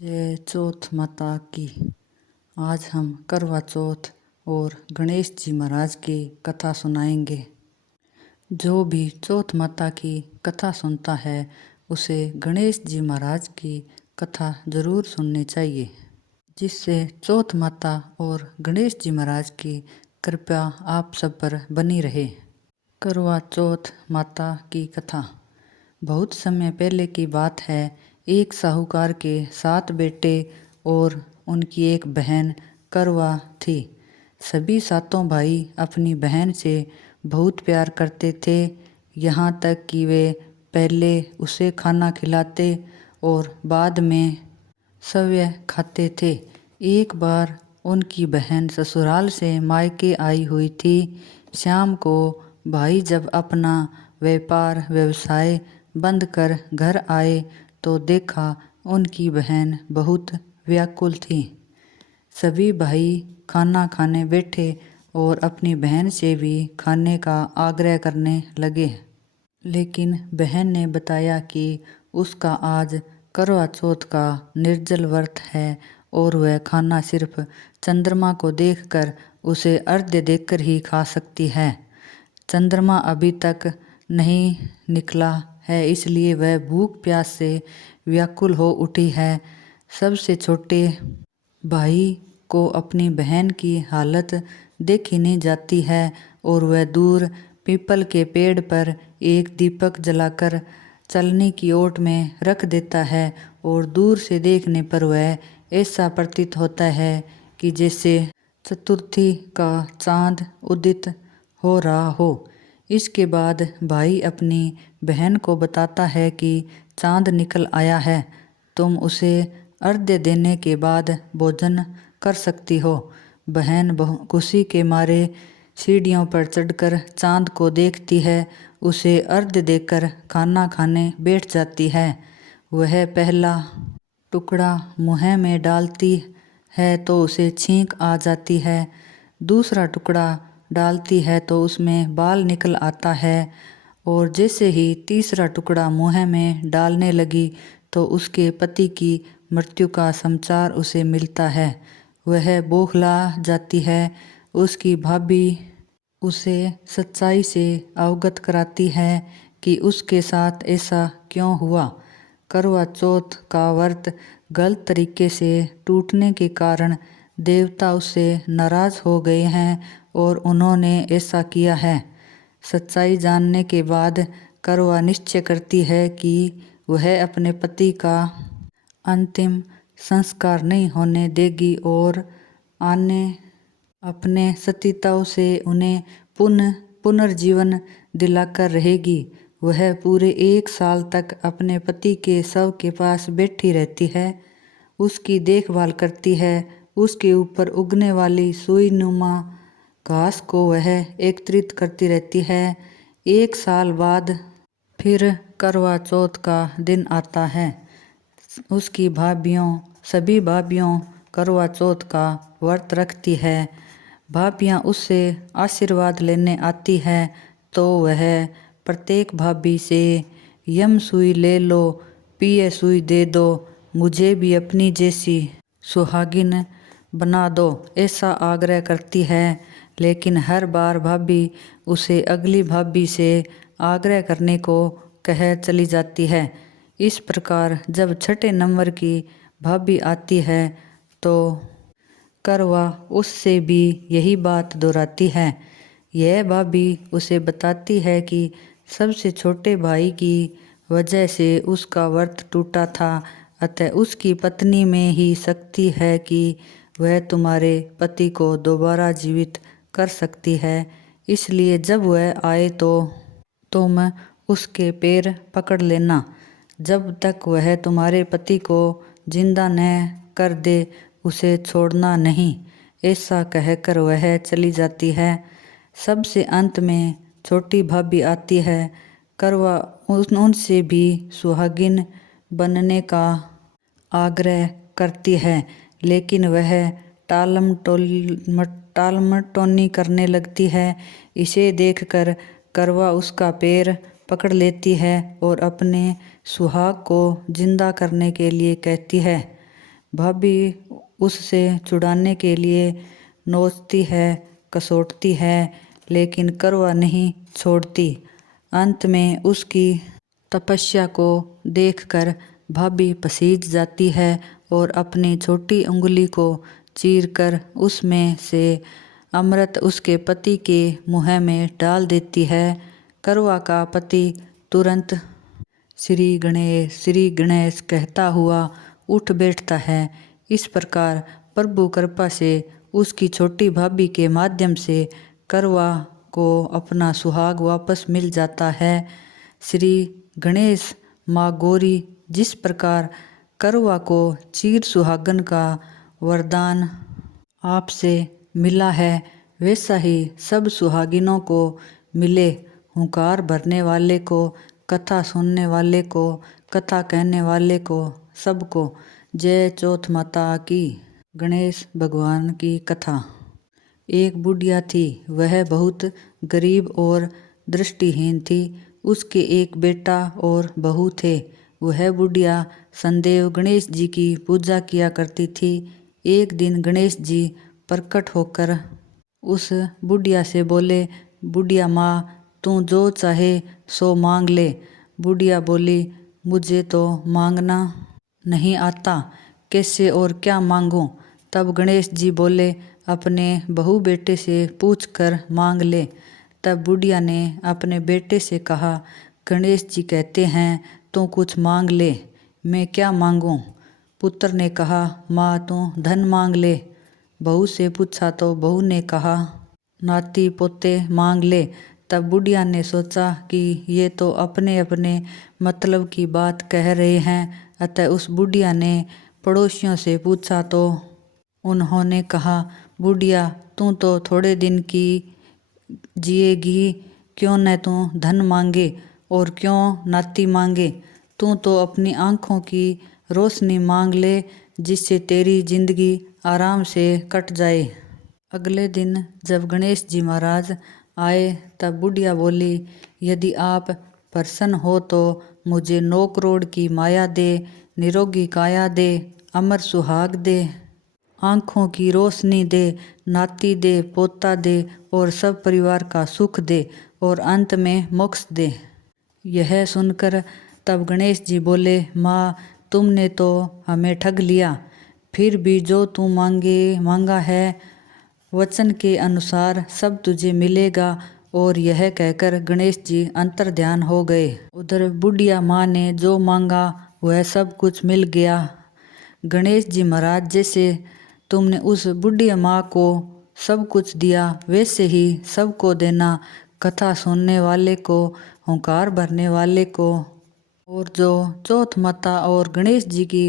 जय चौथ माता की। आज हम करवा चौथ और गणेश जी महाराज की कथा सुनाएंगे। जो भी चौथ माता की कथा सुनता है उसे गणेश जी महाराज की कथा जरूर सुननी चाहिए, जिससे चौथ माता और गणेश जी महाराज की कृपा आप सब पर बनी रहे। करवा चौथ माता की कथा। बहुत समय पहले की बात है। एक साहूकार के 7 बेटे और उनकी एक बहन करवा थी। सभी 7 भाई अपनी बहन से बहुत प्यार करते थे, यहाँ तक कि वे पहले उसे खाना खिलाते और बाद में स्वयं खाते थे। एक बार उनकी बहन ससुराल से मायके आई हुई थी। शाम को भाई जब अपना व्यापार व्यवसाय बंद कर घर आए तो देखा उनकी बहन बहुत व्याकुल थी। सभी भाई खाना खाने बैठे और अपनी बहन से भी खाने का आग्रह करने लगे, लेकिन बहन ने बताया कि उसका आज करवा चौथ का निर्जल व्रत है और वह खाना सिर्फ चंद्रमा को देखकर उसे अर्घ्य देकर ही खा सकती है। चंद्रमा अभी तक नहीं निकला है, इसलिए वह भूख प्यास से व्याकुल हो उठी है। सबसे छोटे भाई को अपनी बहन की हालत देखी नहीं जाती है और वह दूर पीपल के पेड़ पर एक दीपक जलाकर चलने की ओट में रख देता है और दूर से देखने पर वह ऐसा प्रतीत होता है कि जैसे चतुर्थी का चांद उदित हो रहा हो। इसके बाद भाई अपनी बहन को बताता है कि चांद निकल आया है, तुम उसे अर्घ्य देने के बाद भोजन कर सकती हो। बहन खुशी के मारे सीढ़ियों पर चढ़कर चांद को देखती है, उसे अर्घ्य देकर खाना खाने बैठ जाती है। वह पहला टुकड़ा मुँह में डालती है तो उसे छींक आ जाती है। दूसरा टुकड़ा डालती है तो उसमें बाल निकल आता है और जैसे ही तीसरा टुकड़ा मुँह में डालने लगी तो उसके पति की मृत्यु का समाचार उसे मिलता है। वह बौखला जाती है। उसकी भाभी उसे सच्चाई से अवगत कराती है कि उसके साथ ऐसा क्यों हुआ। करवा चौथ का व्रत गलत तरीके से टूटने के कारण देवता उससे नाराज हो गए हैं और उन्होंने ऐसा किया है। सच्चाई जानने के बाद करवा निश्चय करती है कि वह अपने पति का अंतिम संस्कार नहीं होने देगी और आने अपने सतीत्व से उन्हें पुनर्जीवन दिलाकर रहेगी। वह पूरे 1 साल तक अपने पति के शव के पास बैठी रहती है, उसकी देखभाल करती है। उसके ऊपर उगने वाली सुई नुमा घास को वह एकत्रित करती रहती है। 1 साल बाद फिर करवा चौथ का दिन आता है। उसकी सभी भाभियों करवा चौथ का व्रत रखती है। भाभियाँ उससे आशीर्वाद लेने आती है तो वह प्रत्येक भाभी से यम सुई ले लो, पिए सुई दे दो, मुझे भी अपनी जैसी सुहागिन बना दो, ऐसा आग्रह करती है। लेकिन हर बार भाभी उसे अगली भाभी से आग्रह करने को कह चली जाती है। इस प्रकार जब 6ठे नंबर की भाभी आती है तो करवा उससे भी यही बात दोहराती है। यह भाभी उसे बताती है कि सबसे छोटे भाई की वजह से उसका व्रत टूटा था, अतः उसकी पत्नी में ही शक्ति है कि वह तुम्हारे पति को दोबारा जीवित कर सकती है। इसलिए जब वह आए तो तुम उसके पैर पकड़ लेना। जब तक वह तुम्हारे पति को जिंदा न कर दे उसे छोड़ना नहीं, ऐसा कहकर वह चली जाती है। सबसे अंत में छोटी भाभी आती है। करवा उनसे भी सुहागिन बनने का आग्रह करती है, लेकिन वह टालमटोनी करने लगती है। इसे देखकर करवा उसका पैर पकड़ लेती है और अपने सुहाग को जिंदा करने के लिए कहती है। भाभी उससे छुड़ाने के लिए नोचती है, कसोटती है, लेकिन करवा नहीं छोड़ती। अंत में उसकी तपस्या को देखकर भाभी पसीज जाती है और अपनी छोटी उंगली को चीरकर उसमें से अमृत उसके पति के मुंह में डाल देती है। करवा का पति तुरंत श्री गणेश कहता हुआ उठ बैठता है। इस प्रकार प्रभु कृपा से उसकी छोटी भाभी के माध्यम से करवा को अपना सुहाग वापस मिल जाता है। श्री गणेश माँ गौरी जिस प्रकार करवा को चीर सुहागन का वरदान आपसे मिला है, वैसा ही सब सुहागिनों को मिले। हुंकार भरने वाले को, कथा सुनने वाले को, कथा कहने वाले को, सबको जय चौथ माता की। गणेश भगवान की कथा। एक बुढ़िया थी, वह बहुत गरीब और दृष्टिहीन थी। उसके एक बेटा और बहू थे। वह बुढ़िया सदैव गणेश जी की पूजा किया करती थी। एक दिन गणेश जी प्रकट होकर उस बुढ़िया से बोले, बुढ़िया माँ, तू जो चाहे सो मांग ले। बुढ़िया बोली, मुझे तो मांगना नहीं आता, कैसे और क्या मांगूं। तब गणेश जी बोले, अपने बहू बेटे से पूछ कर मांग ले। तब बुढ़िया ने अपने बेटे से कहा, गणेश जी कहते हैं तू कुछ मांग ले, मैं क्या मांगूं। पुत्र ने कहा, माँ तू धन मांग ले। बहू से पूछा तो बहू ने कहा, नाती पोते मांग ले। तब बुढ़िया ने सोचा कि ये तो अपने अपने मतलब की बात कह रहे हैं, अतः उस बुढ़िया ने पड़ोसियों से पूछा तो उन्होंने कहा, बुढ़िया तू तो थोड़े दिन की जिएगी, क्यों न तू धन मांगे और क्यों नाती मांगे। तू तो अपनी आँखों की रोशनी मांग ले, जिससे तेरी जिंदगी आराम से कट जाए। अगले दिन जब गणेश जी महाराज आए तब बुढ़िया बोली, यदि आप प्रसन्न हो तो मुझे 9 करोड़ की माया दे, निरोगी काया दे, अमर सुहाग दे, आँखों की रोशनी दे, नाती दे, पोता दे और सब परिवार का सुख दे और अंत में मोक्ष दे। यह सुनकर तब गणेश जी बोले, माँ तुमने तो हमें ठग लिया, फिर भी जो तू मांगा है वचन के अनुसार सब तुझे मिलेगा। और यह कहकर गणेश जी अंतर ध्यान हो गए। उधर बुढ़िया माँ ने जो मांगा वह सब कुछ मिल गया। गणेश जी महाराज, जैसे तुमने उस बुढ़िया माँ को सब कुछ दिया वैसे ही सबको देना, कथा सुनने वाले को, हुंकार भरने वाले को। और जो चौथ माता और गणेश जी की